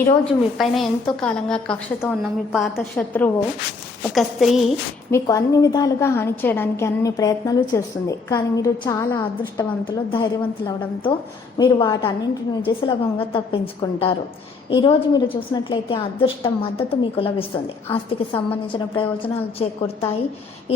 ఈరోజు మీ పైన ఎంతో కాలంగా కక్షతో ఉన్న మీ పాత శత్రువు ఒక స్త్రీ మీకు అన్ని విధాలుగా హాని చేయడానికి అన్ని ప్రయత్నాలు చేస్తుంది. కానీ మీరు చాలా అదృష్టవంతులు ధైర్యవంతులు అవడంతో మీరు వాటన్నింటి నుంచి సులభంగా తప్పించుకుంటారు. ఈరోజు మీరు చూసినట్లయితే అదృష్టం మద్దతు మీకు లభిస్తుంది. ఆస్తికి సంబంధించిన ప్రయోజనాలు చేకూరుతాయి.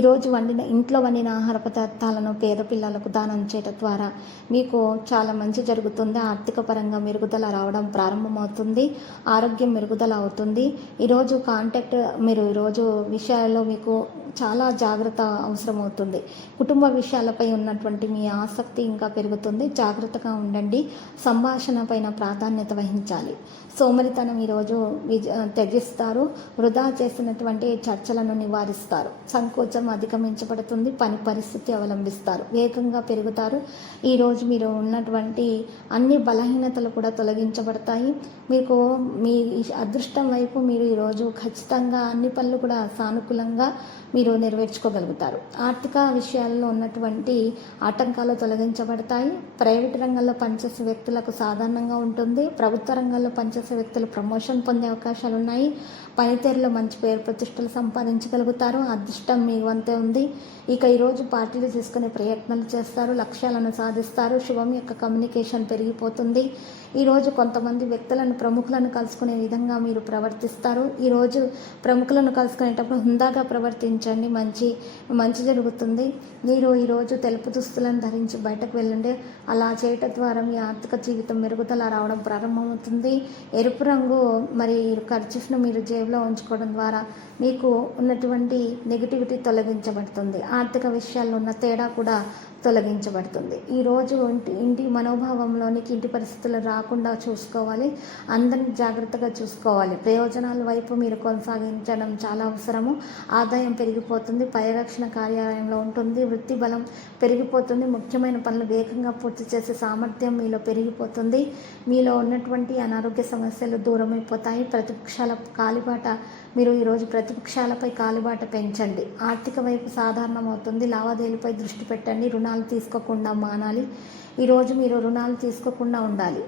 ఈరోజు వండిన ఇంట్లో వండిన ఆహార పదార్థాలను పేద పిల్లలకు దానం చేయడం ద్వారా మీకు చాలా మంచి జరుగుతుంది. ఆర్థిక పరంగా మెరుగుదల రావడం ప్రారంభమవుతుంది. ఆరోగ్యం మెరుగుదల అవుతుంది. ఈరోజు కాంటాక్ట్ మీరు ఈరోజు విషయాల్లో మీకు చాలా జాగ్రత్త అవసరమవుతుంది కుటుంబ విషయాలపై ఉన్నటువంటి మీ ఆసక్తి ఇంకా పెరుగుతుంది. జాగ్రత్తగా ఉండండి. సంభాషణ పైన ప్రాధాన్యత వహించాలి. సోమరితనం ఈరోజు విజ త్యజిస్తారు. వృధా చేసినటువంటి చర్చలను నివారిస్తారు. సంకోచం అధిగమించబడుతుంది. పని పరిస్థితి అవలంబిస్తారు. వేగంగా పెరుగుతారు. ఈరోజు మీరు ఉన్నటువంటి అన్ని బలహీనతలు కూడా తొలగించబడతాయి. మీకు మీ అదృష్టం వైపు మీరు ఈరోజు ఖచ్చితంగా అన్ని పనులు కూడా సానుకూలంగా మీరు నెరవేర్చుకోగలుగుతారు. ఆర్థిక విషయాల్లో ఉన్నటువంటి ఆటంకాలు తొలగించబడతాయి. ప్రైవేట్ రంగంలో పనిచేసే వ్యక్తులకు సాధారణంగా ఉంటుంది. ప్రభుత్వ రంగంలో పనిచేసే వ్యక్తులు ప్రమోషన్ పొందే అవకాశాలు ఉన్నాయి. పనితీరులో మంచి పేరు ప్రతిష్టలు సంపాదించగలుగుతారు. అదృష్టం మీ వంతే ఉంది. ఇక ఈరోజు పార్టీలు తీసుకునే ప్రయత్నాలు చేస్తారు. లక్ష్యాలను సాధిస్తారు. శుభం యొక్క కమ్యూనికేషన్ పెరిగిపోతుంది. ఈరోజు కొంతమంది వ్యక్తులను ప్రముఖులను కలుసుకునే విధంగా మీరు ప్రవర్తిస్తారు. ఈరోజు ప్రముఖులను కలుసుకునేటప్పుడు హుందాగా ప్రవర్తించండి. మంచి మంచి జరుగుతుంది. మీరు ఈరోజు తెలుపు దుస్తులను ధరించి బయటకు వెళ్ళండి అలా చేయటం ద్వారా మీ ఆర్థిక జీవితం మెరుగుదల రావడం ప్రారంభమవుతుంది. ఎరుపు రంగు మరి ఖర్చును మీరు జేబులో ఉంచుకోవడం ద్వారా మీకు ఉన్నటువంటి నెగిటివిటీ తొలగించబడుతుంది. ఆర్థిక విషయాల్లో ఉన్న తేడా కూడా తొలగించబడుతుంది. ఈరోజు ఇంటి ఇంటి మనోభావంలోనికి ఇంటి పరిస్థితులు రాకుండా చూసుకోవాలి. అందరిని జాగ్రత్తగా చూసుకోవాలి. ప్రయోజనాల వైపు మీరు కొనసాగించడం చాలా అవసరము. ఆదాయం పెరిగిపోతుంది పరిరక్షణ కార్యాలయంలో ఉంటుంది వృత్తి బలం పెరిగిపోతుంది ముఖ్యమైన పనులు వేగంగా పూర్తి చేసే సామర్థ్యం మీలో పెరిగిపోతుంది. మీలో ఉన్నటువంటి అనారోగ్య సమస్యలు దూరమైపోతాయి. ప్రతిపక్షాల కాలిబాట మీరు ఈరోజు ప్రతిపక్షాలపై కాలుబాట పెంచండి. ఆర్థిక వైపు సాధారణమవుతుంది. లావాదేవీలపై దృష్టి పెట్టండి. రుణాలు తీసుకోకుండా మానాలి. ఈరోజు మీరు రుణాలు తీసుకోకుండా ఉండాలి.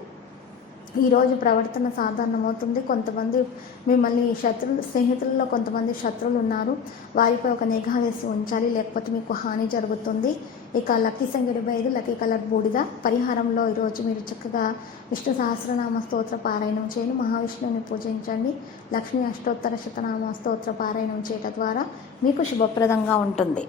ఈరోజు ప్రవర్తన సాధారణమవుతుంది. కొంతమంది మిమ్మల్ని శత్రులు స్నేహితులలో కొంతమంది శత్రువులు ఉన్నారు వారిపై ఒక నిఘా వేసి ఉంచాలి. లేకపోతే మీకు హాని జరుగుతుంది. ఇక లక్కీ సంఖ్య ఐదు లక్కీ కలర్ బూడిద. పరిహారంలో ఈరోజు మీరు చక్కగా విష్ణు సహస్రనామ స్తోత్ర పారాయణం చేయను మహావిష్ణువుని పూజించండి. లక్ష్మీ అష్టోత్తర శతనామ స్తోత్ర పారాయణం చేయటం ద్వారా మీకు శుభప్రదంగా ఉంటుంది.